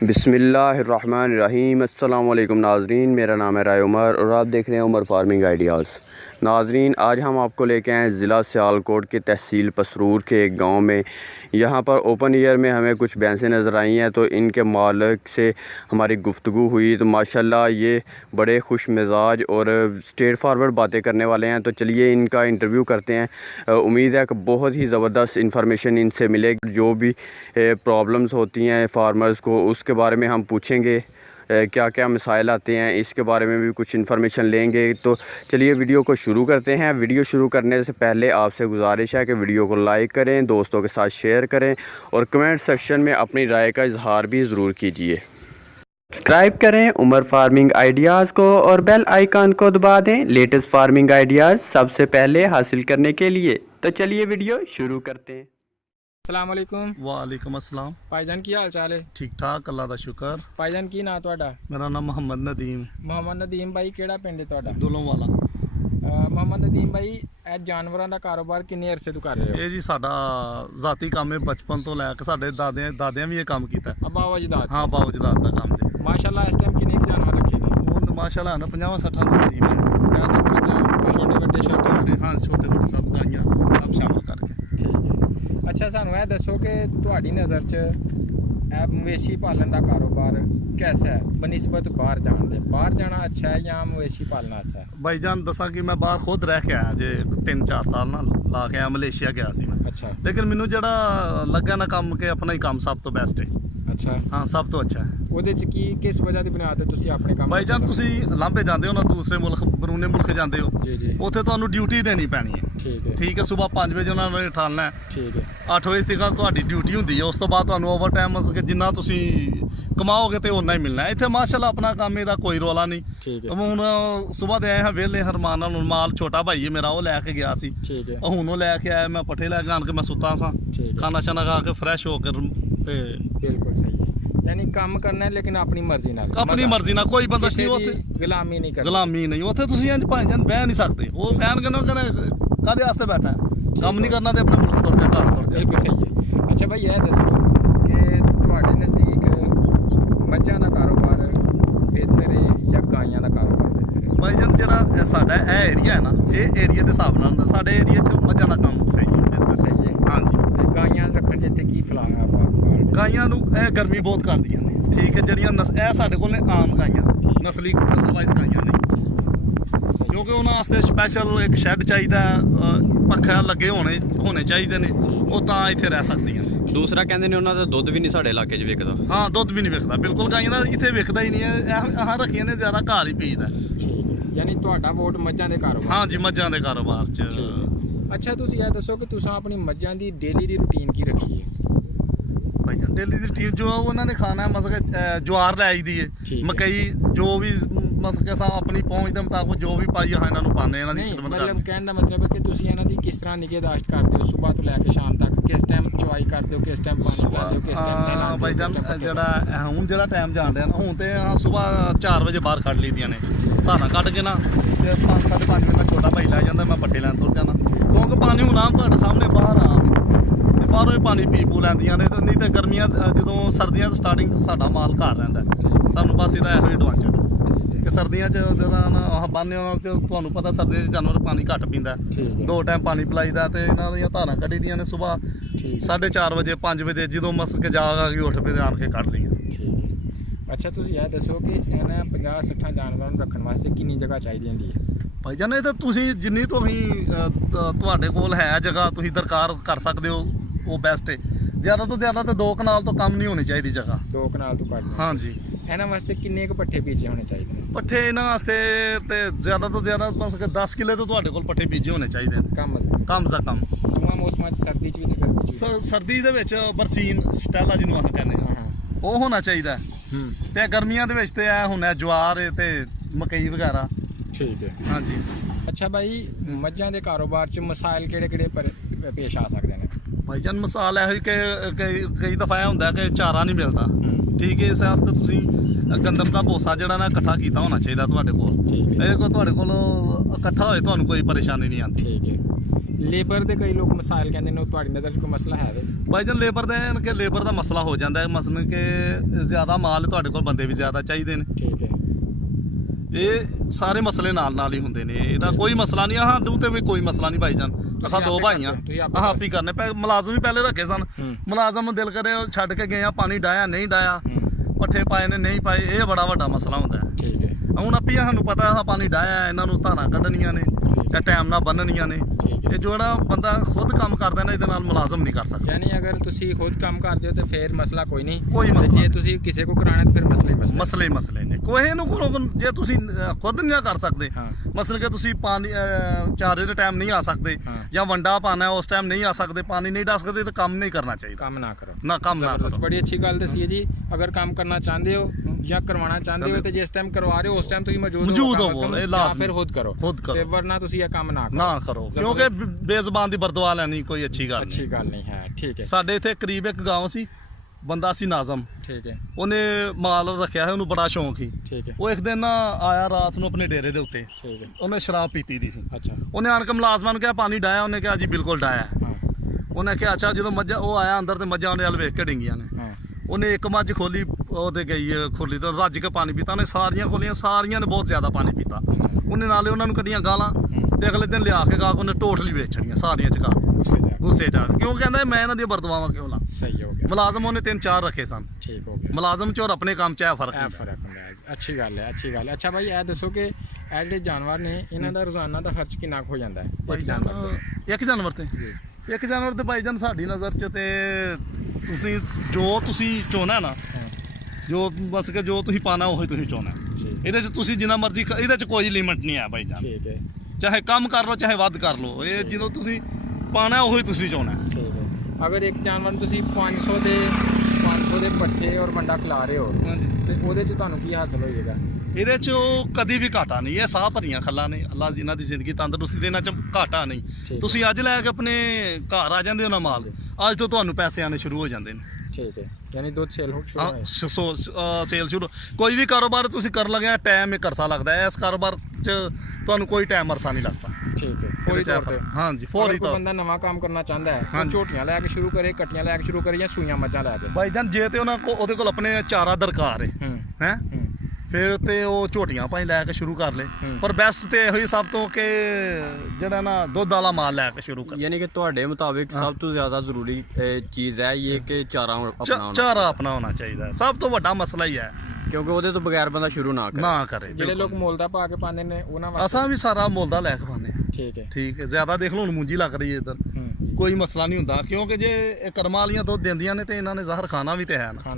बिस्मिल्लाहिर्रहमानिर्रहीम। अस्सलाम वालेकुम नाज़रीन, मेरा नाम है राय उमर और आप देख रहे हैं उमर फार्मिंग आइडियाज़। नाज़रीन, आज हम आपको लेके आए ज़िला सियालकोट के तहसील पसरूर के एक गांव में। यहाँ पर ओपन ईयर में हमें कुछ भैंसें नज़र आई हैं, तो इनके मालिक से हमारी गुफ्तगू हुई तो माशाल्लाह ये बड़े खुश मिजाज और स्ट्रेट फारवर्ड बातें करने वाले हैं। तो चलिए इनका इंटरव्यू करते हैं। उम्मीद है कि बहुत ही ज़बरदस्त इंफॉर्मेशन इनसे मिलेगी। जो भी प्रॉब्लम्स होती हैं फार्मर्स को, उसके बारे में हम पूछेंगे। क्या क्या मसाइल आते हैं इसके बारे में भी कुछ इन्फॉर्मेशन लेंगे। तो चलिए वीडियो को शुरू करते हैं। वीडियो शुरू करने से पहले आपसे गुजारिश है कि वीडियो को लाइक करें, दोस्तों के साथ शेयर करें और कमेंट सेक्शन में अपनी राय का इजहार भी ज़रूर कीजिए। सब्सक्राइब करें उमर फार्मिंग आइडियाज़ को और बेल आइकन को दबा दें लेटेस्ट फार्मिंग आइडियाज़ सबसे पहले हासिल करने के लिए। तो चलिए वीडियो शुरू करते हैं। अस्सलाम वालेकुम। वालेकुम अस्सलाम। भाईजान की हाल चाल है? ठीक ठाक, अल्लाह दा शुक्र। भाईजान की नाम ਤੁਹਾਡਾ? मेरा नाम मोहम्मद नदीम। ਮੁਹੰਮਦ ਨਦੀਮ ਭਾਈ, ਕਿਹੜਾ ਪਿੰਡ ਹੈ ਤੁਹਾਡਾ? ਦੁਲੋਂ ਵਾਲਾ। ਮੁਹੰਮਦ ਨਦੀਮ ਭਾਈ, ਇਹ ਜਾਨਵਰਾਂ ਦਾ ਕਾਰੋਬਾਰ ਕਿੰਨੇ ਅਰਸੇ ਤੋਂ ਕਰ ਰਹੇ ਹੋ? ਇਹ ਜੀ ਸਾਡਾ ਜ਼ਾਤੀ ਕੰਮ ਹੈ, ਬਚਪਨ ਤੋਂ ਲੈ ਕੇ ਸਾਡੇ ਦਾਦਿਆਂ ਵੀ ਇਹ ਕੰਮ ਕੀਤਾ। ਅਬਾਵਾ ਅਜਦਾਦ? ਹਾਂ, ਬਾਬਾ ਜਦਾਦ ਦਾ ਕੰਮ ਜੀ। ਮਾਸ਼ਾਅੱਲਾ ਇਸ ਟਾਈਮ ਕਿੰਨੇ ਕੁ ਜਾਨਵਰ ਰੱਖੇ ਨੇ? ਹੁਣ ਮਾਸ਼ਾਅੱਲਾ ਨਾ 50-60 ਦੇ ਕਰੀਬ ਹੈ। ਛੋਟੇ ਵੱਡੇ ਹਾਂ, ਛੋਟੇ ਵੱਡੇ ਸਭ ਗਾਈਆਂ ਸਭ ਸ਼ਾਮਲ ਕਰਕੇ। ਠੀਕ ਹੈ। ਅੱਛਾ, ਸਾਨੂੰ ਇਹ ਦੱਸੋ ਕਿ ਤੁਹਾਡੀ ਨਜ਼ਰ 'ਚ ਇਹ ਮਵੇਸ਼ੀ ਪਾਲਣ ਦਾ ਕਾਰੋਬਾਰ कैसा है बनिस्बत बाहर जान दे? बाहर जाना अच्छा है या मवेशी पालना अच्छा है? भाईजान दसा कि मैं बाहर खुद रह के आया जे 3-4 साल ना ला के आया, मलेशिया गया सी मैं। अच्छा। लेकिन मैनू जड़ा लगा ना काम के अपना ही काम सब तो बेस्ट है। अच्छा। हाँ, सब तो अच्छा है। ਉਹਦੇ 'ਚ ਕੀ ਕਿਸ ਵਜ੍ਹਾ ਦੀ ਬੁਨਿਆਦ ਤੇ ਤੁਸੀਂ ਆਪਣੇ ਕੰਮ? ਭਾਈਜਾਨ ਤੁਸੀਂ ਲਾਂਭੇ ਜਾਂਦੇ ਹੋ ਨਾ, ਦੂਸਰੇ ਮੁਲਕ ਬਰੂਨੇ ਮੁਲਕ ਜਾਂਦੇ ਹੋ, ਜੀ ਜੀ, ਉੱਥੇ ਤੁਹਾਨੂੰ ਡਿਊਟੀ ਦੇਣੀ ਪੈਣੀ ਹੈ। ਠੀਕ ਹੈ। ਸਵੇਰ 5 ਵਜੇ ਉਹਨਾਂ ਨੇ ਉਠਾਲਣਾ ਹੈ। ਠੀਕ ਹੈ। 8 ਵਜੇ ਤੱਕ ਤੁਹਾਡੀ ਡਿਊਟੀ ਹੁੰਦੀ ਹੈ। ਉਸ ਤੋਂ ਬਾਅਦ ਤੁਹਾਨੂੰ ਓਵਰ ਟਾਈਮ ਜਿੰਨਾ ਤੁਸੀਂ ਕਮਾਓਗੇ ਤੇ ਓਨਾ ਹੀ ਮਿਲਣਾ ਹੈ। ਇੱਥੇ ਮਾਸ਼ਾਅੱਲਾ ਆਪਣਾ ਕੰਮ ਇਹਦਾ ਕੋਈ ਰੌਲਾ ਨਹੀਂ। ਠੀਕ ਹੈ। ਹੁਣ ਸਵੇਰ ਦੇ ਆਏ ਹਾਂ ਵਿਹਲੇ ਹਰਮਾਨ ਨਾਲ। ਮਾਲ ਛੋਟਾ ਭਾਈ ਹੈ ਮੇਰਾ, ਉਹ ਲੈ ਕੇ ਗਿਆ ਸੀ। ਠੀਕ ਹੈ। ਹੁਣ ਉਹ ਲੈ ਕੇ ਆਇਆ, ਮੈਂ ਪੱਠੇ ਲੈ ਕੇ ਆਣ ਕੇ ਮੈਂ ਸੁੱਤਾ ਸਾਂ। ਖਾਣਾ ਸ਼ਾਨਾ ਖਾ ਕੇ ਫਰੈਸ਼ ਹੋ ਕੇ ਤੇ ਬਿਲਕੁਲ ਸਹੀ ਹੈ। यानी काम करना है लेकिन अपनी मर्जी ना, अपनी मर्जी ना, कोई बंदा गुलामी नहीं करना। गुलामी नहीं उत्थे तुसीं इंज भाईजान बह नहीं सकते। वो कहणगे ना काहदे वास्ते बैठा है, काम नहीं करना ते अपने मुल्क तुर जा, घर तुर जा। बिल्कुल सही है। अच्छा भाई, यह दसो कि तुहाडे नज़दीक मੱਝਾਂ ਦਾ ਕਾਰੋਬਾਰ ਬਿਹਤਰ ਹੈ ਜਾਂ ਗਾਈਆਂ ਦਾ ਕਾਰੋਬਾਰ ਬਿਹਤਰ ਹੈ? ਭਾਈਜਾਨ ਜਿਹੜਾ ਸਾਡਾ ਇਹ ਏਰੀਆ ਹੈ ਨਾ, ਇਹ ਏਰੀਆ ਦੇ ਹਿਸਾਬ ਨਾਲ ਸਾਡੇ ਏਰੀਆ 'ਚ ਮੱਝਾਂ ਦਾ ਕੰਮ ਸਹੀ ਹੈ। ਸਹੀ ਹੈ। ਹਾਂਜੀ। ਤੇ ਗਾਈਆਂ ਰੱਖਣ ਜਿੱਥੇ ਕੀ ਫਲਾਣਾ ਗਾਈਆਂ ਨੂੰ ਇਹ ਗਰਮੀ ਬਹੁਤ ਕਰਦੀਆਂ ਨੇ। ਠੀਕ ਹੈ। ਜਿਹੜੀਆਂ ਇਹ ਸਾਡੇ ਕੋਲ ਨੇ ਆਮ ਗਾਈਆਂ, ਨਸਲ ਵਾਈਜ਼ ਗਾਈਆਂ ਨੇ, ਕਿਉਂਕਿ ਉਹਨਾਂ ਵਾਸਤੇ ਸਪੈਸ਼ਲ ਇੱਕ ਸ਼ੈੱਡ ਚਾਹੀਦਾ, ਪੱਖਾ ਲੱਗੇ ਹੋਣੇ ਚਾਹੀਦੇ ਨੇ, ਉਹ ਤਾਂ ਇੱਥੇ ਰਹਿ ਸਕਦੀਆਂ। ਦੂਸਰਾ ਕਹਿੰਦੇ ਨੇ ਉਹਨਾਂ ਦਾ ਦੁੱਧ ਵੀ ਨਹੀਂ ਸਾਡੇ ਇਲਾਕੇ 'ਚ ਵਿਕਦਾ। ਹਾਂ, ਦੁੱਧ ਵੀ ਨਹੀਂ ਵਿਕਦਾ ਬਿਲਕੁਲ। ਗਾਈਆਂ ਦਾ ਇੱਥੇ ਵਿਕਦਾ ਹੀ ਨਹੀਂ ਹੈ। ਆਹ ਰੱਖੀਆਂ ਨੇ ਜ਼ਿਆਦਾ ਘਰ ਹੀ ਪੀਦਾ। ਯਾਨੀ ਤੁਹਾਡਾ ਵੋਟ ਮੱਝਾਂ ਦੇ ਕਾਰੋਬਾਰ? ਹਾਂ ਜੀ, ਮੱਝਾਂ ਦੇ ਕਾਰੋਬਾਰ 'ਚ। ਅੱਛਾ, ਤੁਸੀਂ ਇਹ ਦੱਸੋ ਕਿ ਤੁਸੀਂ ਆਪਣੀ ਮੱਝਾਂ ਦੀ ਡੇਲੀ ਦੀ ਰੂਟੀਨ ਕੀ ਰੱਖੀ ਹੈ? ਭਾਈਜਾਨ ਡੇਲੀ ਦੀ ਰੂਟੀਨ ਜੋ ਉਹਨਾਂ ਨੇ ਖਾਣਾ ਹੈ, ਮਤਲਬ ਜਵਾਰ ਲੈ ਆਈ ਦੀ ਹੈ, ਮਕਈ, ਜੋ ਵੀ ਮਤਲਬ ਕਿ ਆਪਣੀ ਪਹੁੰਚ ਦੇ ਮੁਤਾਬਕ ਜੋ ਵੀ ਪਾਈ ਹਾਂ ਇਹਨਾਂ ਨੂੰ ਪਾਉਂਦੇ, ਇਹਨਾਂ ਦੀ ਖਿਦਮਤ ਕਰਦੇ। ਮਤਲਬ ਕਹਿਣ ਦਾ ਮਤਲਬ ਹੈ ਕਿ ਤੁਸੀਂ ਇਹਨਾਂ ਦੀ ਕਿਸ ਤਰ੍ਹਾਂ ਨਿਗਹਿਦਾਸ਼ਤ ਕਰਦੇ ਹੋ ਸਵੇਰ ਤੋਂ ਲੈ ਕੇ ਸ਼ਾਮ ਤੱਕ? ਕਿਸ ਟਾਈਮ ਚੁਆਈ ਕਰਦੇ ਹੋ, ਕਿਸ ਟਾਈਮ ਪਾਣੀ ਪਿਲਾਉਂਦੇ ਹੋ, ਕਿਸ ਟਾਈਮ? ਭਾਈਜਾਨ ਜਿਹੜਾ ਹੁਣ ਜਿਹੜਾ ਟਾਈਮ ਜਾਣ ਰਿਹਾ ਨਾ, ਹੁਣ ਤੇ ਸਵੇਰ 4 ਵਜੇ ਬਾਹਰ ਕੱਢ ਲਈਦੀਆਂ ਨੇ ਧਾਰਾਂ ਕੱਢ ਕੇ ਨਾ, ਤੇ 5-5:30 ਵਜੇ ਮੈਂ ਛੋਟਾ ਭਾਈ ਲੈ ਜਾਂਦਾ, ਮੈਂ ਪੱਠੇ ਲੈਣ ਤੁਰ ਜਾਣਾ। ਕਿਉਂਕਿ ਪਾਣੀ ਹੁਣ ਆਮ ਤੁਹਾਡੇ ਸਾਹਮਣੇ ਬਾਹਰ ਆ, ਬਾਹਰੋਂ ਹੀ ਪਾਣੀ ਪੀ ਲੈਂਦੀਆਂ ਨੇ। ਨਹੀਂ ਤੇ ਗਰਮੀਆਂ ਜਦੋਂ ਸਰਦੀਆਂ 'ਚ ਸਟਾਰਟਿੰਗ ਸਾਡਾ ਮਾਲ ਘਰ ਰਹਿੰਦਾ, ਸਾਨੂੰ ਬਸ ਇਹਦਾ ਇਹੋ ਹੀ ਐਡਵਾਂਟੇਜ ਕਿ ਸਰਦੀਆਂ 'ਚ ਜਿਹੜਾ ਨਾ ਬੰਨ੍ਹੇ ਉਹਨਾਂ 'ਚ ਤੁਹਾਨੂੰ ਪਤਾ ਸਰਦੀਆਂ 'ਚ ਜਾਨਵਰ ਪਾਣੀ ਘੱਟ ਪੀਂਦਾ, 2 ਟਾਈਮ ਪਾਣੀ ਪਿਲਾਈਦਾ ਤੇ ਇਹਨਾਂ ਦੀਆਂ ਧਾਰਾਂ ਕੱਢੀ ਦੀਆਂ ਨੇ ਸਵੇਰ 4:30 ਵਜੇ 5 ਵਜੇ, ਜਦੋਂ ਮਸਲ ਕੇ ਜਾਗ ਆ ਗਈ ਉੱਠ ਪਏ ਆਣ ਕੇ ਕੱਢ ਲਈਆਂ। ਅੱਛਾ, ਤੁਸੀਂ ਇਹ ਦੱਸੋ ਕਿ ਇਹਨਾਂ 50-60 ਜਾਨਵਰਾਂ ਨੂੰ ਰੱਖਣ ਵਾਸਤੇ ਕਿੰਨੀ ਜਗ੍ਹਾ ਚਾਹੀਦੀ ਹੁੰਦੀ ਹੈ? ਭਾਈਜਾਨ ਇਹ ਤਾਂ ਤੁਸੀਂ ਜਿੰਨੀ ਤੁਹਾਡੇ ਕੋਲ ਹੈ ਜਗ੍ਹਾ ਤੁਸੀਂ ਦਰਕਾਰ ਕਰ ਸਕਦੇ ਹੋ, ਉਹ ਬੈਸਟ ਹੈ। ਜ਼ਿਆਦਾ ਤੋਂ ਜ਼ਿਆਦਾ ਤਾਂ 2 ਕਨਾਲ ਤੋਂ ਕੰਮ ਨਹੀਂ ਹੋਣੀ ਚਾਹੀਦੀ ਜਗ੍ਹਾ। 2 ਕਨਾਲ ਤੋਂ ਘੱਟ? ਹਾਂਜੀ। ਇਹਨਾਂ ਵਾਸਤੇ ਕਿੰਨੇ ਕੁ ਪੱਠੇ ਬੀਜੇ ਹੋਣੇ ਚਾਹੀਦੇ ਨੇ? ਪੱਠੇ ਇਹਨਾਂ ਵਾਸਤੇ ਤੇ ਜ਼ਿਆਦਾ ਤੋਂ ਜ਼ਿਆਦਾ ਬਸ 10 ਕਿੱਲੇ ਤੋਂ ਤੁਹਾਡੇ ਕੋਲ ਪੱਠੇ ਬੀਜੇ ਹੋਣੇ ਚਾਹੀਦੇ ਨੇ। ਕੰਮ ਦਾ ਕੰਮ ਦੋਵਾਂ ਮੌਸਮਾਂ 'ਚ, ਸਰਦੀ 'ਚ ਵੀ ਤੇ ਸਰਦੀ ਦੇ ਵਿੱਚ ਬਰਸੀਨ ਸਟੈਲਾ ਜਿਹਨੂੰ ਆਹ ਕਹਿੰਦੇ ਆ, ਉਹ ਹੋਣਾ ਚਾਹੀਦਾ। ਤੇ ਗਰਮੀਆਂ ਦੇ ਵਿੱਚ ਤੇ ਇਹ ਹੁੰਦਾ ਜਵਾਰ ਤੇ ਮਕਈ ਵਗੈਰਾ। ਠੀਕ ਹੈ। ਹਾਂਜੀ। ਅੱਛਾ ਭਾਈ, ਮੱਝਾਂ ਦੇ ਕਾਰੋਬਾਰ 'ਚ ਮਸਾਇਲ ਕਿਹੜੇ ਪੇਸ਼ ਆ ਸਕਦੇ ਨੇ? ਭਾਈਜਾਨ ਮਸਾਲ ਇਹੋ ਹੀ ਕਿ ਕਈ ਦਫਾ ਇਹ ਹੁੰਦਾ ਕਿ ਚਾਰਾ ਨਹੀਂ ਮਿਲਦਾ। ਠੀਕ ਹੈ। ਇਸ ਵਾਸਤੇ ਤੁਸੀਂ ਗੰਦਮ ਦਾ ਭੋਸਾ ਜਿਹੜਾ ਨਾ ਇਕੱਠਾ ਕੀਤਾ ਹੋਣਾ ਚਾਹੀਦਾ ਤੁਹਾਡੇ ਕੋਲ। ਇਹ ਤੁਹਾਡੇ ਕੋਲ ਇਕੱਠਾ ਹੋਏ ਤੁਹਾਨੂੰ ਕੋਈ ਪਰੇਸ਼ਾਨੀ ਨਹੀਂ ਆਉਂਦੀ। ਠੀਕ ਹੈ। ਲੇਬਰ ਦੇ ਕਈ ਲੋਕ ਮਸਾਇਲ ਕਹਿੰਦੇ ਨੇ, ਤੁਹਾਡੀ ਨਜ਼ਰ 'ਚ ਕੋਈ ਮਸਲਾ ਹੈ ਵੇ? ਭਾਈ ਜਾਨ ਲੇਬਰ ਦਾ ਇਹ ਕਿ ਲੇਬਰ ਦਾ ਮਸਲਾ ਹੋ ਜਾਂਦਾ ਹੈ, ਮਸਲਨ ਕਿ ਜ਼ਿਆਦਾ ਮਾਲ ਤੁਹਾਡੇ ਕੋਲ ਬੰਦੇ ਵੀ ਜ਼ਿਆਦਾ ਚਾਹੀਦੇ ਨੇ। ਠੀਕ ਹੈ। ਇਹ ਸਾਰੇ ਮਸਲੇ ਨਾਲ ਹੀ ਹੁੰਦੇ ਨੇ, ਇਹਦਾ ਕੋਈ ਮਸਲਾ ਨਹੀਂ। ਸਾਨੂੰ ਤੇ ਵੀ ਕੋਈ ਮਸਲਾ ਨਹੀਂ ਭਾਈ ਜਾਨ, ਅਸਾਂ ਦੋ ਭਾਈ ਆ, ਆਪ ਹੀ ਕਰਨੇ ਪਏ। ਮੁਲਾਜ਼ਮ ਵੀ ਪਹਿਲੇ ਰੱਖੇ ਸਨ, ਮੁਲਾਜ਼ਮ ਨੂੰ ਦਿਲ ਕਰੇ ਛੱਡ ਕੇ ਗਏ ਆ, ਪਾਣੀ ਡਾਇਆ ਨਹੀਂ ਡਾਇਆ, ਪੱਠੇ ਪਾਏ ਨੇ ਨਹੀਂ ਪਾਏ, ਇਹ ਬੜਾ ਵੱਡਾ ਮਸਲਾ ਹੁੰਦਾ ਹੈ। ਠੀਕ ਹੈ। ਹੁਣ ਆਪੀ ਸਾਨੂੰ ਪਤਾ ਹੈ ਪਾਣੀ ਡਾਇਆ, ਇਹਨਾਂ ਨੂੰ ਧਾਰਾਂ ਕੱਢਣੀਆਂ ਨੇ ਜਾਂ ਟਾਈਮ ਨਾਲ ਬੰਨਣੀਆਂ ਨੇ। ਇਹ ਜਿਹੜਾ ਬੰਦਾ ਖੁਦ ਕੰਮ ਕਰਦਾ ਨਾ, ਇਹਦੇ ਨਾਲ ਮੁਲਾਜ਼ਮ ਨਹੀਂ ਕਰ ਸਕਦਾ। ਯਾਨੀ ਅਗਰ ਤੁਸੀਂ ਖੁਦ ਕੰਮ ਕਰਦੇ ਹੋ ਤੇ ਫਿਰ ਮਸਲਾ ਕੋਈ ਨਹੀਂ, ਕੋਈ ਮਸਲਾ ਜੇ ਤੁਸੀਂ ਕਿਸੇ ਕੋ ਕਰਾਣਾ ਤਾਂ ਫਿਰ ਮਸਲੇ ਨੇ। ਕੋਈ ਨੂੰ ਜੇ ਤੁਸੀਂ ਖੁਦ ਨਹੀਂ ਕਰ ਸਕਦੇ, ਮਸਲ ਕਿ ਤੁਸੀਂ ਪਾਣੀ ਚਾਰੇ ਦੇ ਟਾਈਮ ਨਹੀਂ ਆ ਸਕਦੇ ਜਾਂ ਵੰਡਾ ਪਾਣਾ ਉਸ ਟਾਈਮ ਨਹੀਂ ਆ ਸਕਦੇ, ਪਾਣੀ ਨਹੀਂ ਡਾ ਸਕਦੇ, ਤਾਂ ਕੰਮ ਨਹੀਂ ਕਰਨਾ ਚਾਹੀਦਾ। ਕੰਮ ਨਾ ਕਰੋ ਨਾ ਕੰਮ ਨਾ ਕਰੋ। ਬੜੀ ਅੱਛੀ ਗੱਲ ਦੱਸੀ ਹੈ ਜੀ। ਅਗਰ ਕੰਮ ਕਰਨਾ ਚਾਹੁੰਦੇ ਹੋ ਜਾਂ ਕਰਵਾਉਣਾ ਚਾਹੁੰਦੇ ਹੋ ਤੇ ਜਿਸ ਟਾਈਮ ਕਰਵਾ ਰਹੇ ਹੋ ਉਸ ਟਾਈਮ ਤੁਸੀਂ ਮੌਜੂਦ ਹੋ, ਇਹ ਲਾਜ਼ਮੀ। ਫਿਰ ਖੁਦ ਕਰੋ ਤੇ ਵਰਨਾ ਤੁਸੀਂ ਇਹ ਕੰਮ ਨਾ ਕਰੋ, ਕਿਉਂਕਿ ਬੇਜ਼ਬਾਨ ਦੀ ਬਰਦੁਆ ਲੈਣੀ ਕੋਈ ਅੱਛੀ ਗੱਲ ਨਹੀਂ ਹੈ। ਠੀਕ ਹੈ। ਸਾਡੇ ਇੱਥੇ ਕਰੀਬ ਇੱਕ ਗਾঁव ਸੀ, ਬੰਦਾ ਸੀ ਨਾਜ਼ਮ। ਠੀਕ ਹੈ। ਉਹਨੇ ਮਾਲ ਰੱਖਿਆ ਹੈ, ਉਹਨੂੰ ਬੜਾ ਸ਼ੌਂਕ ਸੀ। ਠੀਕ ਹੈ। ਉਹ ਇੱਕ ਦਿਨ ਨਾ ਆਇਆ ਰਾਤ ਨੂੰ ਆਪਣੇ ਡੇਰੇ ਦੇ ਉੱਤੇ। ਠੀਕ ਹੈ। ਉਹਨੇ ਸ਼ਰਾਬ ਪੀਤੀ ਦੀ ਸੀ। ਅੱਛਾ। ਉਹਨੇ ਆਣ ਕੇ ਮੁਲਾਜ਼ਮਾਂ ਨੂੰ ਕਿਹਾ ਪਾਣੀ ਡਾਇਆ, ਉਹਨੇ ਕਿਹਾ ਜੀ ਬਿਲਕੁਲ ਡਾਇਆ। ਉਹਨੇ ਕਿਹਾ ਅੱਛਾ। ਜਦੋਂ ਮੱਝਾਂ ਉਹ ਆਇਆ ਅੰਦਰ ਤੇ ਮੱਝਾਂ ਉਹਨੇ ਵੱਲ ਵੇਖ ਕੇ ਡਿੰਗੀਆਂ ਨੇ। ਉਹਨੇ ਇੱਕ ਮੱਝ ਖੋਲੀ, ਉਹਦੇ ਗਈ ਖੋਲੀ ਤੋਂ ਰੱਜ ਕੇ ਪਾਣੀ ਪੀਤਾ। ਉਹਨੇ ਸਾਰੀਆਂ ਖੋਲੀਆਂ, ਸਾਰੀਆਂ ਨੇ ਬਹੁਤ ਜ਼ਿਆਦਾ ਪਾਣੀ ਪੀਤਾ। ਉਹਨੇ ਨਾਲੇ ਉਹਨਾਂ ਨੂੰ ਕੱਢੀਆਂ ਗਾਲਾਂ ਤੇ ਅਗਲੇ ਦਿਨ ਲਿਆ ਕੇ ਗਾਹਕ ਉਹਨੇ ਟੋਟਲੀ ਵੇਚ ਛੜੀਆਂ ਸਾਰੀਆਂ ਚਕਾ ਗੁੱਸੇ ਚ ਆ ਕੇ, ਕਿਉਂ ਕਹਿੰਦਾ ਮੈਂ ਇਹਨਾਂ ਦੀਆਂ ਬਰਦਵਾਵਾਂ ਕਿਉਂ ਲਾ। ਸਹੀ ਹੋ ਗਿਆ। ਮੁਲਾਜ਼ਮ ਉਹਨੇ 3-4 ਰੱਖੇ ਸਨ। ਠੀਕ ਹੋ ਗਿਆ। ਮੁਲਾਜ਼ਮ ਚ ਔਰ ਆਪਣੇ ਕੰਮ ਚ ਇਹ ਫਰਕ ਹੁੰਦਾ ਹੈ। ਅੱਛੀ ਗੱਲ ਹੈ। ਅੱਛਾ ਭਾਈ ਇਹ ਦੱਸੋ ਕਿ ਇਹ ਜਿਹੜੇ ਜਾਨਵਰ ਨੇ ਇਹਨਾਂ ਦਾ ਰੋਜ਼ਾਨਾ ਦਾ ਖਰਚ ਕਿੰਨਾ ਹੋ ਜਾਂਦਾ ਹੈ? ਇੱਕ ਜਾਨਵਰ ਤੇ ਭਾਈ ਜਾਨ ਸਾਡੀ ਨਜ਼ਰ ਚ ਤੇ ਤੁਸੀਂ ਚਾਹੁੰਦਾ ਨਾ, ਜੋ ਬਸ ਕਿ ਜੋ ਤੁਸੀਂ ਪਾਣਾ ਉਹੀ ਤੁਸੀਂ ਚਾਹੁੰਦਾ। ਇਹਦੇ ਚ ਤੁਸੀਂ ਜਿੰਨਾ ਮਰਜ਼ੀ, ਇਹਦੇ ਚ ਕੋਈ ਲਿਮਿਟ ਨਹੀਂ ਹੈ ਭਾਈ ਜਾਨ। ਠੀਕ ਹੈ। ਚਾਹੇ ਕੰਮ ਕਰ ਲਓ ਚਾਹੇ ਵੱਧ ਕਰ ਲਓ, ਇਹ ਜਦੋਂ ਤੁਸੀਂ ਪਾਣਾ ਉਹੀ ਤੁਸੀਂ ਚਾਹੁੰਦਾ। ਠੀਕ ਹੈ। ਅਗਰ ਇੱਕ ਜਾਨਵਰ ਨੂੰ ਤੁਸੀਂ 500 ਦੇ ਪੱਠੇ ਔਰ ਵੰਡਾ ਖਿਲਾ ਰਹੇ ਹੋ ਤੇ ਉਹਦੇ ਚ ਤੁਹਾਨੂੰ ਕੀ ਹਾਸਲ ਹੋਏਗਾ? ਇਹਦੇ ਚ ਕਦੀ ਵੀ ਘਾਟਾ ਨਹੀਂ। ਇਹ ਸਾਹ ਭਰੀਆਂ ਖੱਲਾਂ ਨੇ, ਅੱਲਾ ਜਿਨ੍ਹਾਂ ਦੀ ਜ਼ਿੰਦਗੀ ਤੰਦਰੁਸਤੀ ਦੇ, ਇਹਨਾਂ ਚ ਘਾਟਾ ਨਹੀਂ। ਤੁਸੀਂ ਅੱਜ ਲੈ ਕੇ ਆਪਣੇ ਘਰ ਆ ਜਾਂਦੇ ਹੋ ਨਾ ਮਾਲ, ਅੱਜ ਤੋਂ ਤੁਹਾਨੂੰ ਪੈਸੇ ਆਣੇ ਸ਼ੁਰੂ ਹੋ ਜਾਂਦੇ ਨੇ। ਠੀਕ ਹੈ। ਯਾਨੀ ਦੁੱਧ ਸੇਲ ਸ਼ੁਰੂ। ਕੋਈ ਵੀ ਕਾਰੋਬਾਰ ਤੁਸੀਂ ਕਰਨ ਲੱਗਿਆ ਟਾਈਮ ਇੱਕ ਅਰਸਾ ਲੱਗਦਾ ਹੈ, ਇਸ ਕਾਰੋਬਾਰ 'ਚ ਤੁਹਾਨੂੰ ਕੋਈ ਟਾਈਮ ਅਰਸਾ ਨਹੀਂ ਲੱਗਦਾ। ਠੀਕ ਹੈ। ਫੌਰੀ ਤੌਰ ਤੇ ਹਾਂਜੀ, ਫੌਰੀ ਤੌਰ। ਬੰਦਾ ਨਵਾਂ ਕੰਮ ਕਰਨਾ ਚਾਹੁੰਦਾ ਹੈ, ਝੋਟੀਆਂ ਲੈ ਕੇ ਸ਼ੁਰੂ ਕਰੇ, ਕੱਟੀਆਂ ਲੈ ਕੇ ਸ਼ੁਰੂ ਕਰੇ ਜਾਂ ਸੂਈਆਂ ਮੱਝਾਂ ਲੈ ਕੇ? ਭਾਈ ਜਾਨ ਜੇ ਤੇ ਉਹਦੇ ਕੋਲ ਆਪਣੇ ਚਾਰਾ ਦਰਕਾਰ ਹੈ ਫਿਰ ਤੇ ਉਹ ਝੋਟੀਆਂ ਭਾਈ ਲੈ ਕੇ ਸ਼ੁਰੂ ਕਰ ਲੇ, ਪਰ ਬੈਸਟ ਤੇ ਇਹੋ ਹੀ ਸਭ ਤੋਂ ਕਿ ਜਿਹੜਾ ਨਾ ਦੁੱਧ ਵਾਲਾ ਮਾਲ ਲੈ ਕੇ ਸ਼ੁਰੂ ਕਰ। ਯਾਨੀ ਕਿ ਤੁਹਾਡੇ ਮੁਤਾਬਿਕ ਸਭ ਤੋਂ ਜ਼ਿਆਦਾ ਜ਼ਰੂਰੀ ਚੀਜ਼ ਹੈ ਇਹ ਕਿ ਚਾਰਾ ਆਪਣਾ ਹੋਣਾ ਚਾਹੀਦਾ। ਸਭ ਤੋਂ ਵੱਡਾ ਮਸਲਾ ਹੀ ਹੈ, ਕਿਉਂਕਿ ਉਹਦੇ ਤੋਂ ਬਗੈਰ ਬੰਦਾ ਸ਼ੁਰੂ ਨਾ ਕਰੇ। ਜਿਹੜੇ ਲੋਕ ਮੁੱਲ ਦਾ ਪਾ ਕੇ ਪਾਉਂਦੇ ਨੇ ਉਹਨਾਂ ਵਾਸਤੇ ਅਸਾਂ ਵੀ ਸਾਰਾ ਮੁੱਲ ਦਾ ਲੈ ਕੇ ਪਾਉਂਦੇ ਹਾਂ। ਠੀਕ ਹੈ। ਜ਼ਿਆਦਾ ਦੇਖ ਲਓ ਹੁਣ ਮੂੰਜੀ ਲੱਗ ਰਹੀ ਹੈ ਇੱਧਰ, ਕੋਈ ਮਸਲਾ ਨਹੀਂ ਹੁੰਦਾ, ਕਿਉਂਕਿ ਜੇ ਇਹ ਕਰਮਾਂ ਵਾਲੀਆਂ ਦੁੱਧ ਦਿੰਦੀਆਂ ਨੇ ਤੇ ਇਹਨਾਂ ਨੇ ਜ਼ਾਹਰ ਖਾਣਾ ਵੀ ਤੇ ਹੈ ਨਾ।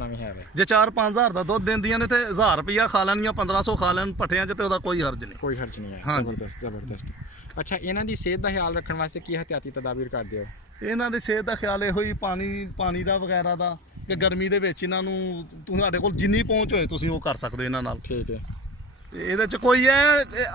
ਜੇ 4-5 ਹਜ਼ਾਰ ਦਾ ਦੁੱਧ ਦਿੰਦੀਆਂ ਨੇ ਤੇ 1000 ਰੁਪਇਆ ਖਾ ਲੈਣੀਆਂ, 1500 ਖਾ ਲੈਣ ਪੱਠਿਆਂ 'ਚ, ਤੇ ਉਹਦਾ ਕੋਈ ਹਰਜ ਨਹੀਂ ਹੈ। ਜ਼ਬਰਦਸਤ। ਅੱਛਾ, ਇਹਨਾਂ ਦੀ ਸਿਹਤ ਦਾ ਖਿਆਲ ਰੱਖਣ ਵਾਸਤੇ ਕੀ ਹਥਿਆਤੀ ਤਦਾਬੀਰ ਕਰਦੇ ਹੋ? ਇਹਨਾਂ ਦੀ ਸਿਹਤ ਦਾ ਖਿਆਲ ਇਹੋ ਹੀ ਪਾਣੀ ਦਾ ਵਗੈਰਾ ਦਾ, ਕਿ ਗਰਮੀ ਦੇ ਵਿੱਚ ਇਹਨਾਂ ਨੂੰ ਤੁਹਾਡੇ ਕੋਲ ਜਿੰਨੀ ਪਹੁੰਚ ਹੋਏ ਤੁਸੀਂ ਉਹ ਕਰ ਸਕਦੇ ਹੋ ਇਹਨਾਂ ਨਾਲ। ਠੀਕ ਹੈ। ਇਹਦੇ 'ਚ ਕੋਈ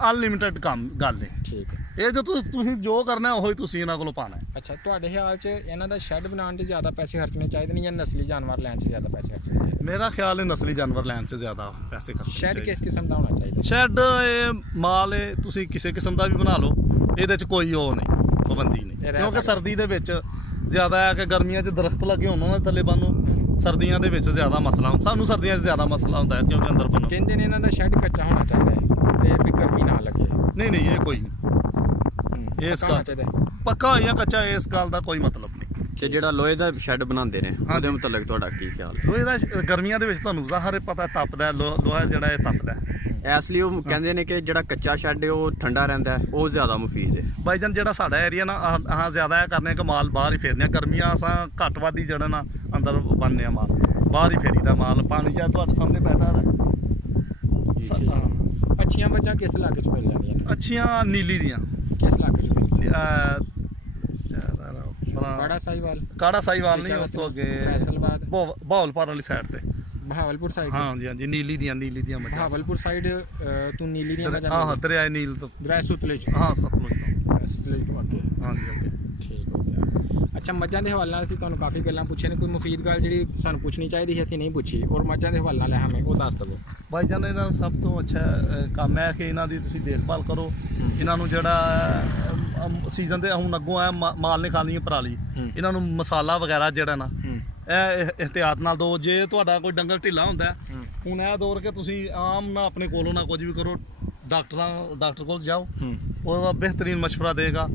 ਅਨਲਿਮਿਟਿਡ ਕੰਮ ਗੱਲ ਹੈ। ਠੀਕ ਹੈ। ਇਹ ਜੋ ਤੁਸੀਂ ਜੋ ਕਰਨਾ ਉਹੀ ਤੁਸੀਂ ਇਹਨਾਂ ਕੋਲੋਂ ਪਾਣਾ ਹੈ। ਅੱਛਾ, ਤੁਹਾਡੇ ਖਿਆਲ 'ਚ ਇਹਨਾਂ ਦਾ ਸ਼ੈੱਡ ਬਣਾਉਣ 'ਚ ਜ਼ਿਆਦਾ ਪੈਸੇ ਖਰਚਣੇ ਚਾਹੀਦੇ ਨੇ ਜਾਂ ਨਸਲੀ ਜਾਨਵਰ ਲੈਣ 'ਚ ਜ਼ਿਆਦਾ ਪੈਸੇ ਖਰਚਣੇ ਚਾਹੀਦੇ? ਮੇਰਾ ਖਿਆਲ ਹੈ ਨਸਲੀ ਜਾਨਵਰ ਲੈਣ 'ਚ ਜ਼ਿਆਦਾ ਪੈਸੇ ਖਰਚਣੇ ਚਾਹੀਦੇ। ਸ਼ੈੱਡ ਕਿਸ ਕਿਸਮ ਦਾ ਹੋਣਾ ਚਾਹੀਦਾ? ਸ਼ੈੱਡ ਇਹ ਮਾਲ ਤੁਸੀਂ ਕਿਸੇ ਕਿਸਮ ਦਾ ਵੀ ਬਣਾ ਲਓ, ਇਹਦੇ 'ਚ ਕੋਈ ਉਹ ਨਹੀਂ, ਪਾਬੰਦੀ ਨਹੀਂ, ਕਿਉਂਕਿ ਸਰਦੀ ਦੇ ਵਿੱਚ ਜ਼ਿਆਦਾ ਹੈ ਕਿ ਗਰਮੀਆਂ 'ਚ ਦਰਖਤ ਲੱਗੇ ਹੋਣ ਉਹਨਾਂ ਦੇ ਥੱਲੇ ਬੰਨੋ, ਸਰਦੀਆਂ ਦੇ ਵਿੱਚ ਜ਼ਿਆਦਾ ਮਸਲਾ ਹੁੰਦਾ। ਸਾਨੂੰ ਸਰਦੀਆਂ 'ਚ ਜ਼ਿਆਦਾ ਮਸਲਾ ਹੁੰਦਾ ਹੈ ਕਿਉਂਕਿ ਅੰਦਰ ਬੰਨੋ। ਕਹਿੰਦੇ ਨੇ ਇਹਨਾਂ ਦਾ ਸ਼ੈੱਡ ਕੱਚਾ ਹੋਣਾ ਚਾਹੀਦਾ ਹੈ ਤੇ ਵੀ ਗਰਮੀ ਨਾ ਲੱਗੇ। ਨਹੀਂ ਇਹ ਕੋਈ ਨਹੀਂ, ਇਸ ਗੱਲ ਪੱਕਾ ਹੋਇਆ ਕੱਚਾ, ਇਸ ਗੱਲ ਦਾ ਕੋਈ ਮਤਲਬ ਨਹੀਂ। ਤੇ ਜਿਹੜਾ ਲੋਹੇ ਦਾ ਸ਼ੈੱਡ ਬਣਾਉਂਦੇ ਨੇ ਉਹਦੇ ਮੁਤਲਕ ਤੁਹਾਡਾ ਕੀ ਖਿਆਲ? ਲੋਹੇ ਦਾ ਗਰਮੀਆਂ ਦੇ ਵਿੱਚ ਤੁਹਾਨੂੰ ਜ਼ਾਹਰ ਪਤਾ ਤਪਦਾ, ਲੋਹਾ ਜਿਹੜਾ ਇਹ ਤਪਦਾ, ਇਸ ਲਈ ਉਹ ਕਹਿੰਦੇ ਨੇ ਕਿ ਜਿਹੜਾ ਕੱਚਾ ਸ਼ੈੱਡ ਹੈ ਉਹ ਠੰਡਾ ਰਹਿੰਦਾ, ਉਹ ਜ਼ਿਆਦਾ ਮੁਫੀਦ ਹੈ। ਬਾਈ ਜਾਨ ਜਿਹੜਾ ਸਾਡਾ ਏਰੀਆ ਨਾ ਆਹ ਜ਼ਿਆਦਾ ਇਹ ਕਰਨੇ ਕਿ ਮਾਲ ਬਾਹਰ ਹੀ ਫੇਰਨੇ, ਗਰਮੀਆਂ ਅਸਾਂ ਘੱਟ ਵੱਧ ਹੀ ਜਿਹੜਾ ਨਾ ਅੰਦਰ ਬੰਨ੍ਹਨੇ ਆ ਮਾਲ, ਬਾਹਰ ਹੀ ਫੇਰੀ ਦਾ ਮਾਲ। ਪਾਣੀ ਜਾਂ ਤੁਹਾਡੇ ਸਾਹਮਣੇ ਬੈਠਾ ਅੱਛੀਆਂ ਮੱਝਾਂ ਕਿਸ ਇਲਾਕੇ 'ਚ ਮਿਲ ਜਾਂਦੀਆਂ ਨੇ? ਅੱਛੀਆਂ ਨੀਲੀ ਦੀਆਂ ਕਿਸ ਇਲਾਕੇ 'ਚ ਕਾੜਾ ਸਾਹੀਵਾਲ ਨਹੀਂ, ਉਸ ਤੋਂ ਅੱਗੇ ਫੈਸਲਬਾਦ, ਬਹਾਵਲਪੁਰ ਵਾਲੀ ਸਾਈਡ ਤੇ, ਬਹਾਵਲਪੁਰ ਸਾਈਡ। ਹਾਂਜੀ ਨੀਲੀ ਦੀਆਂ ਮੱਝਾਂ। ਬਹਾਵਲਪੁਰ ਸਾਈਡ ਤੂੰ ਨੀਲੀ ਦੀਆਂ ਮੱਝਾਂ? ਹਾਂ, ਦਰਿਆ ਨੀਲ ਤੋਂ, ਦਰਿਆ ਸਤਲੁਜ। ਹਾਂ, ਸਤਲੁਜ ਤੋਂ ਅੱਗੇ। ਹਾਂਜੀ। ਠੀਕ ਹੋ ਗਿਆ। ਅੱਛਾ, ਮੱਝਾਂ ਦੇ ਹਵਾਲੇ ਨਾਲ ਅਸੀਂ ਤੁਹਾਨੂੰ ਕਾਫੀ ਗੱਲਾਂ ਪੁੱਛੀਆਂ ਨੇ, ਕੋਈ ਮੁਫੀਦ ਗੱਲ ਜਿਹੜੀ ਸਾਨੂੰ ਪੁੱਛਣੀ ਚਾਹੀਦੀ ਸੀ ਅਸੀਂ ਨਹੀਂ ਪੁੱਛੀ, ਔਰ ਮੱਝਾਂ ਦੇ ਹਵਾਲੇ ਨਾਲ ਹੈ ਹਮੇ ਉਹ ਦੱਸ ਦੇਵੋ। ਭਾਈ ਜਾਨ ਇਹਨਾਂ ਦਾ ਸਭ ਤੋਂ ਅੱਛਾ ਕੰਮ ਹੈ ਕਿ ਇਹਨਾਂ ਦੀ ਤੁਸੀਂ ਦੇਖਭਾਲ ਕਰੋ, ਇਹਨਾਂ ਨੂੰ ਜਿਹੜਾ ਸੀਜ਼ਨ ਤੇ ਹੁਣ ਅੱਗੋਂ ਆ ਮਾਲ ਨੇ ਖਾਣੀ ਪਰਾਲੀ, ਇਹਨਾਂ ਨੂੰ ਮਸਾਲਾ ਵਗੈਰਾ ਜਿਹੜਾ ਨਾ ਇਹ ਇhtiyਾਤ ਨਾਲ ਦੋ। ਜੇ ਤੁਹਾਡਾ ਕੋਈ ਡੰਗਰ ਢਿੱਲਾ ਹੁੰਦਾ ਹੁਣ ਇਹ ਦੌਰ ਕੇ ਤੁਸੀਂ ਆਮ ਨਾ ਆਪਣੇ ਕੋਲੋਂ ਨਾ ਕੁਝ ਵੀ ਕਰੋ, ਡਾਕਟਰ ਕੋਲ ਜਾਓ, ਉਹਦਾ ਬਿਹਤਰੀਨ ਮਸ਼ਵਰਾ ਦੇਗਾ,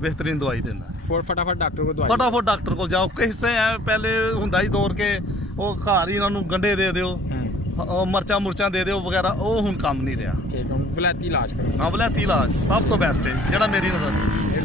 ਬਿਹਤਰੀਨ ਦਵਾਈ ਦਿੰਦਾ। ਫਟਾਫਟ ਡਾਕਟਰ ਕੋਲ ਦਵਾਈ, ਫਟਾਫਟ ਡਾਕਟਰ ਕੋਲ ਜਾਓ। ਕਿਸੇ ਐ ਪਹਿਲੇ ਹੁੰਦਾ ਹੀ ਦੌਰ ਕੇ ਉਹ ਘਰ ਹੀ ਇਹਨਾਂ ਨੂੰ ਗੰਢੇ ਦੇ ਦਿਓ, ਮਰਚਾਂ ਮੁਰਚਾਂ ਦੇ ਦਿਓ ਵਗੈਰਾ, ਉਹ ਹੁਣ ਕੰਮ ਨਹੀਂ ਰਿਹਾ। ਠੀਕ ਹੈ, ਵਲੈਤੀ ਇਲਾਜ ਕਰੋ। ਹਾਂ, ਵਲੈਤੀ ਇਲਾਜ ਸਭ ਤੋਂ ਬੈਸਟ ਹੈ ਜਿਹੜਾ ਮੇਰੀ ਨਜ਼ਰ 'ਚ।